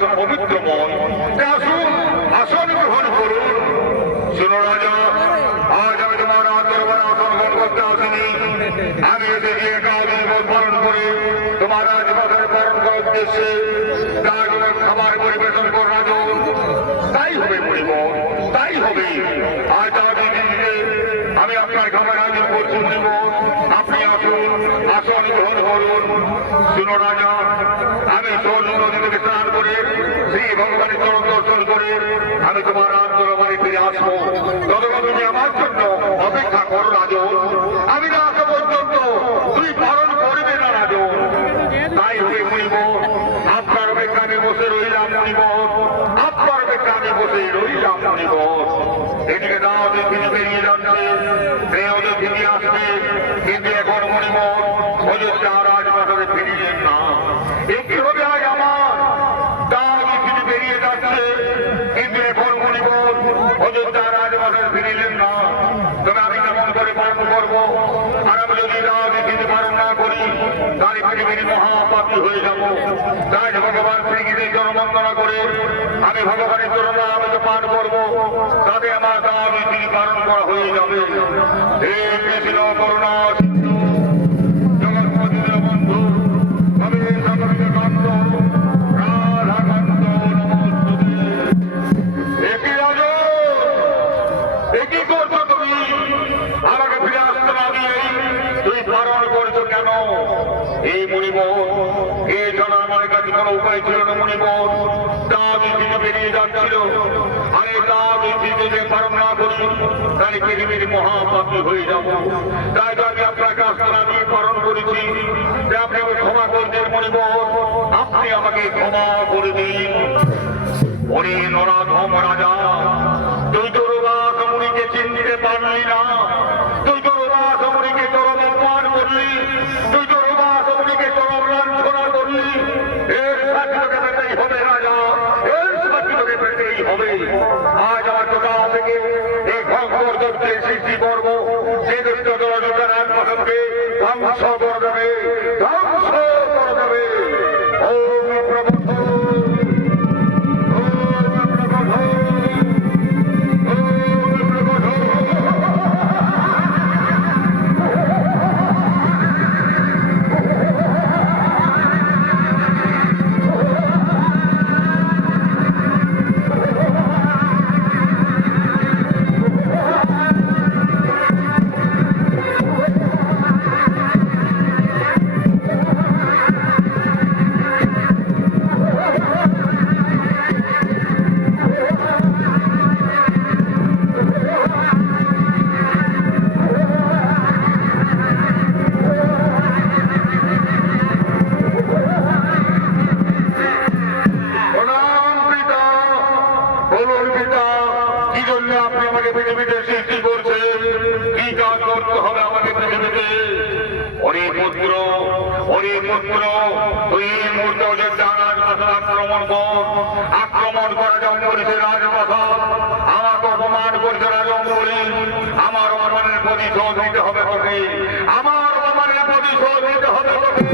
আসন পবিত্রময়। আসুন, আসন গ্রহণ করুন। শুনো রাজা, আজ আমি তোমার দরবারে আসন গ্রহণ করতে আসিনি। আমি এসেছি একাধিপদ পালন করে তোমার রাজপথের পালন করার উদ্দেশ্যে। তাই তোমার খাবার পরিবেশন কর রাজন। তাই হবে মরিব, তাই হবে। আজ আমি আপনার খাবার আয়োজন করছি মরিব। আপনি আসুন, আসন গ্রহণ করুন। শুনো রাজা, আমি সোল নদী থেকে স্নান করে শ্রী ভগবানের চরণ দর্শন করে আমি তোমার দরবারে ফিরে আসবো। ততক্ষণ তুমি আমার জন্য অপেক্ষা করো রাজন। আমি না আসা পর্যন্ত তুই পালন করবে না রাজন। তাই হবে মনিব, আপনার অপেক্ষা আমি বসে রইলাম মনিব। আপনার অপেক্ষা আমি বসে রইলাম মনিব। এদিকে দাও ফিরে বেরিয়ে যাচ্ছে, ওদের ফিরে আসবে। কিন্তু এখন মনিব অযোধ্যা রাজপ্রাসাদে ফিরিলেন না। একটি হবে আজ আমার দাও ফিরে বেরিয়ে যাচ্ছে, কিন্তু এখন মনিব অযোধ্যা রাজপ্রাসাদে ফিরিলেন না। তবে আমি কেমন করে পালন করবো? আর আমি যদি দাও ফিরে পালন না করি তাহলে পৃথিবীর মহাপাপী হয়ে যাবো। তাই ভগবান শ্রীকৃষ্ণের জনবন্দনা করে আমি ভগবানের জন্য আমি পান করবো, তাতে আমার দাবি তিনি পালন করা হয়ে যাবে। হে কৃষ্ণ করুণা সিন্ধু জগৎপতির বন্ধু কান্ত রাধাকান্ত নমস্তুতে। একই রাজ, একই করছো তুমি? আমাকে ফিরে আসতে না দিয়েই তুই পালন করছো কেন? এই মণিবন এ জানা আমার কাছে কোনো উপায় ছিল না মণিবন। দাবি ফিরে বেরিয়ে যাচ্ছিল। আরে দাবি ফিরে যে পালন না করি তাহলে পৃথিবীর মহাপাপী হয়ে যাব। তাই তো আমি আপনাকে আস্থা দিয়ে পালন করেছি। আপনি আমাকে ক্ষমা করছেন মণিবন, আপনি আমাকে ক্ষমা করে দিন। ওরে নরাধম রাজা, তুই তোর মুনিকে চিনতে পারলি না। তুই তোর মুনিকে চরম অপমান করলি। তুই তোর মুনিকে চরম লাঞ্ছনা করলি। এর সাথে তোকে পেতেই হবে রাজা, এর সাথে তোকে পেতেই হবে। আজ আমার চোখা থেকে এই ভঙ্গর দত্তের সৃষ্টি করব। সে দত্ত রাজপথকে ধ্বংস করে দেবে, ধ্বংস করে দেবে। ওম প্রবুদ্ধ, আক্রমণ করা যেমন করেছে রাজপ্রাসাদ, আমাকে অপমান করেছে রাজমৌলি। আমার অপমানের প্রতিশোধ নিতে হবে তোকে, আমার অপমানের প্রতিশোধ নিতে হবে তোকে।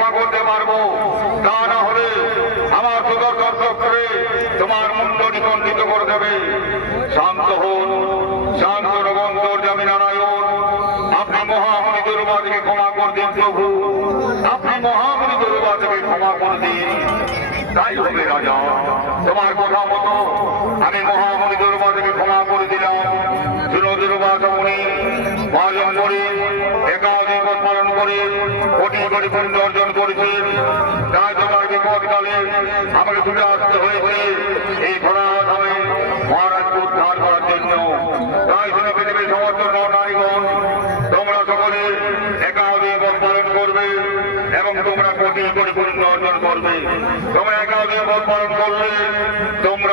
ক্ষমা করতে পারবো, তা না হলে আমার সুদর্শন চক্রে তোমার মুন্ড নিকণ্ঠিত করে দেবে। শান্ত হন, শান্ত রবন্তর্যামী নারায়ণ, আপনি মহামণি দুর্বাদিকে ক্ষমা করে দিন প্রভু, আপনি মহামণি দুর্বাদিকে ক্ষমা করে দিন। তাই হবে রাজা, তোমার কথা মতো আমি মহামণি দুর্বাদিকে ক্ষমা করে দিলাম। শুনো দুর্বাসমণি, ভজন করে একাধিক পালন করে কোটি কোটি পুণ্য অর্জন করেছেন। তাই তোমার বিপদকালে আমাকে ছুটে আসতে হয়েছে এই ধরাধামে মহারাজকে উদ্ধার করার জন্য। তাই শুনে পৃথিবীর সমস্ত নারীগণ, তোমরা সকলে একাধিক পালন করবে এবং তোমরা কোটি কোটি পুণ্য অর্জন করবে। তোমরা একাধিক পালন করলে তোমরা